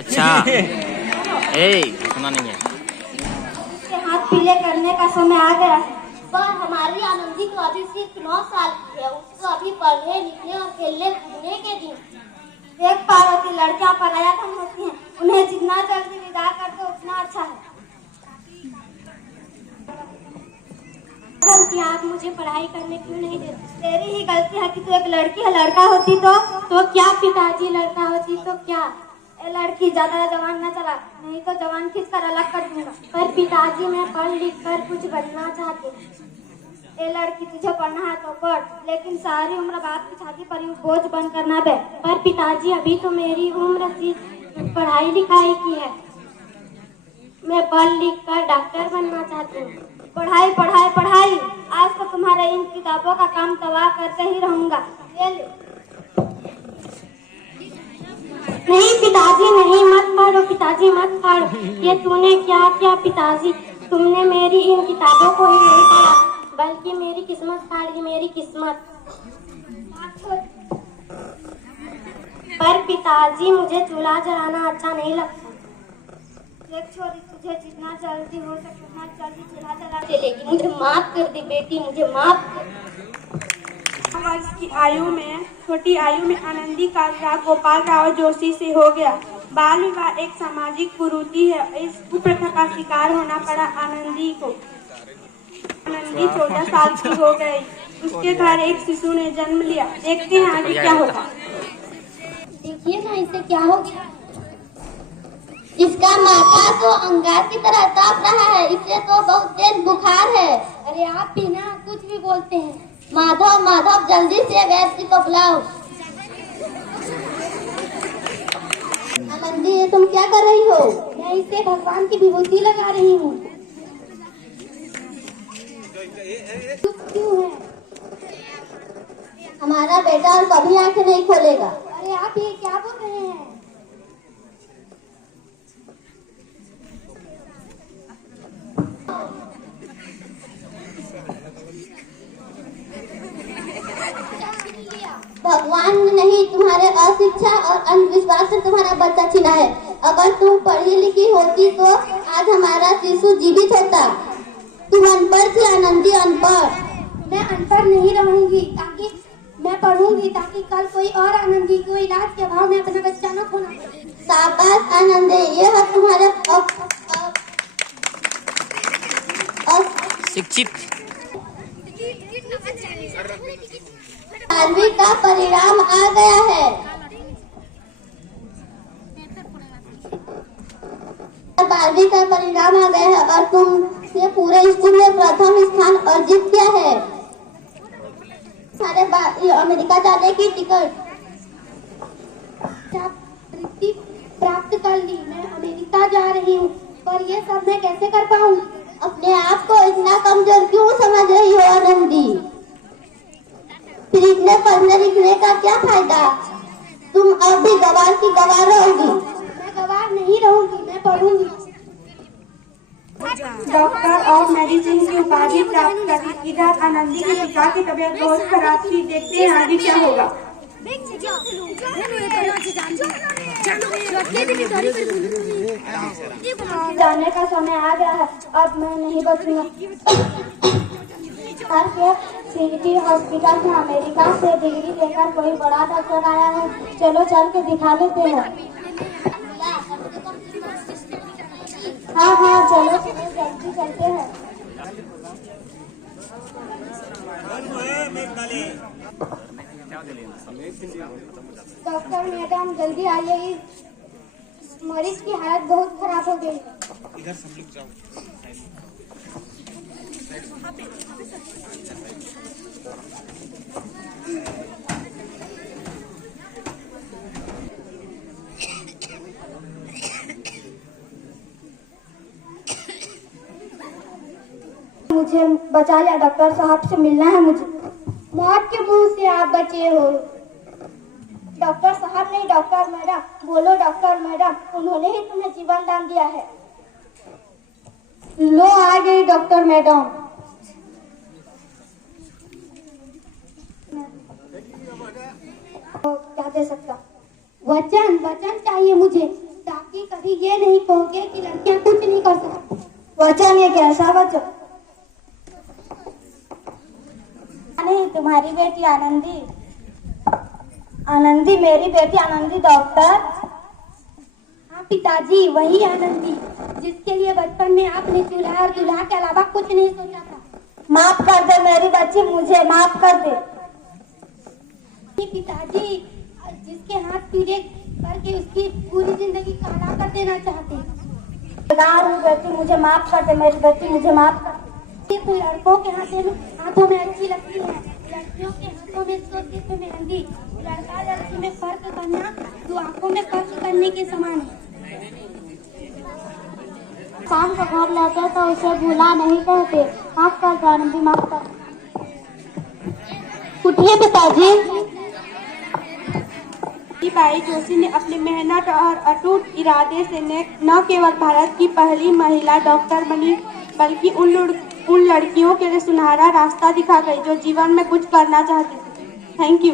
अच्छा सुना नहीं है। हाथ पीले करने का समय आ गया है। पर हमारी आनंदी तो अभी सिर्फ 9 साल की है। उसको अभी पढ़ने लिखने और खेलने कूदने के दिन। देख पार्वती, लड़कियां पराया धन होती हैं। उन्हें जितना जल्दी विदा कर दो उतना अच्छा है। गलती, आप मुझे पढ़ाई करने क्यों नहीं देते? तेरी ही गलती है कि तू एक लड़की है। लड़का होती तो क्या पिताजी, लड़का होती तो क्या? ए लड़की, ज्यादा जवान न चला, नहीं तो जवान खींच कर अलग कर दूंगा। पर पिताजी, मैं पढ़ लिख कर कुछ बनना चाहती हूँ। ए लड़की, तुझे पढ़ना है तो पढ़, लेकिन सारी उम्र बाप की छाती पर यूं बोझ बनकर ना बैठ। पर पिताजी, अभी तो मेरी उम्र सिर्फ पढ़ाई लिखाई की है। मैं पढ़ लिख कर डॉक्टर बनना चाहती हूँ। पढ़ाई पढ़ाई पढ़ाई, आज तो तुम्हारे इन किताबों का काम तबाह करते ही रहूंगा। ले ले। नहीं पिताजी, नहीं, मत पढ़ो पिताजी, मत पढ़ो। ये तूने क्या किया पिताजी? तुमने मेरी इन किताबों को ही नहीं पढ़ा, बल्कि मेरी किस्मत फाड़ दी, मेरी किस्मत। पर पिताजी, मुझे चूल्हा जलाना अच्छा नहीं लगता। देख छोरी, तुझे जितना जल्दी हो सके उतना जल्दी चूल्हा जला दे, लेकिन मुझे माफ कर दे बेटी, मुझे माफ कर। वर्ष की आयु में, छोटी आयु में आनंदी का विवाह गोपाल राव जोशी से हो गया। बाल विवाह एक सामाजिक कुरीति है। इस कुप्रथा का शिकार होना पड़ा आनंदी को। आनंदी 14 साल की हो गई। उसके घर एक शिशु ने जन्म लिया। देखते हैं आगे क्या होगा। देखिए ना, इसे क्या हो गया? इसका माथा तो अंगार की तरह ताप रहा है। इसे तो बहुत तेज बुखार है। अरे आप भी ना कुछ भी बोलते हैं। माधव माधव, जल्दी से वैद्य को बुलाओ। आनंदी, ये तुम क्या कर रही हो? मैं इसे भगवान की विभूति लगा रही हूँ। क्यों है? हमारा बेटा और कभी आंखें नहीं खोलेगा। अरे आप ये क्या बोल रहे हैं? भगवान नहीं, तुम्हारे अशिक्षा और अंधविश्वास से तुम्हारा बच्चा छिना है। अगर तुम पढ़ी लिखी होती तो आज हमारा शिशु जीवित होता। तुम अनपढ़ थी आनंदी, अनपढ़। मैं अनपढ़ नहीं रहूंगी, ताकि मैं पढ़ूंगी ताकि कल कोई और आनंदी को इलाज के अभाव में अपना बच्चा न खोना पड़े। शाबाश आनंदी, ये है तुम्हारे शिक्षित। 12वीं का परिणाम आ गया है। 12वीं का परिणाम आ गया है और तुमने पूरे स्कूल में प्रथम स्थान अर्जित किया है। सारे अमेरिका जाने की टिकट प्राप्त कर ली। मैं अमेरिका जा रही हूँ, पर ये सब मैं कैसे कर पाऊंगी? अपने आप को इतना कमजोर क्यों समझ रही हो आनंदी? फिर इतने पढ़ने लिखने का क्या फायदा? तुम अब भी गवार की गवार रहोगी। मैं गवार नहीं रहूंगी, मैं पढ़ूंगी। डॉक्टर और मेडिसिन की उपाधि प्राप्त करी। इधर आनंदी के पिता की तबीयत बहुत खराब थी। देखते हैं आगे क्या होगा। जाने का समय आ गया है, अब मैं नहीं बचूंगा। सिटी हॉस्पिटल में अमेरिका से डिग्री लेकर कोई बड़ा डॉक्टर आया है। चलो चल के दिखा लेते हैं। हाँ हाँ, चलो जल्दी चलते हैं। डॉक्टर मैडम, जल्दी आइए, इस मरीज की हालत बहुत खराब हो गई। इधर सब लोग जाओ। मुझे बचा लिया, डॉक्टर साहब से मिलना है मुझे। मौत के मुंह से आप बचे हो। डॉक्टर साहब नहीं, डॉक्टर मैडम बोलो। डॉक्टर मैडम, उन्होंने ही तुम्हें जीवन दान दिया है। लो आ गई डॉक्टर मैडम। क्या दे सकता? वचन, वचन चाहिए मुझे, ताकि कभी ये नहीं कहोगे कि लड़कियां कुछ नहीं कर सकती। वचन ये कैसा वचन? नहीं, तुम्हारी बेटी आनंदी। आनंदी? मेरी बेटी आनंदी डॉक्टर? हाँ पिताजी, वही आनंदी जिसके लिए बचपन में आपने चूल्हा और दूल्हा के अलावा कुछ नहीं सोचा था। माफ कर दे मेरी बच्ची, मुझे माफ कर दे। पिताजी, जिसके हाथ पीड़े करके उसकी पूरी जिंदगी काला कर देना चाहते। बेटी मुझे माफ कर दे, मेरी बेटी मुझे माफ कर दे। तो लड़कों के हाथों में अच्छी लगती है, लड़कियों के हाथों में सोती तो मेहंदी। लड़का लड़की में फर्क करना तो आंखों में फर्क करने के समान है। शाम को घर लौटे तो उसे भूला नहीं कहते। माफ कर दो आनंदी, माफ कर। उठिए पिताजी। बाई जोशी ने अपनी मेहनत और अटूट इरादे से न केवल भारत की पहली महिला डॉक्टर बनी, बल्कि उन लड़कियों के लिए सुनहरा रास्ता दिखा गई जो जीवन में कुछ करना चाहती थी। Thank you.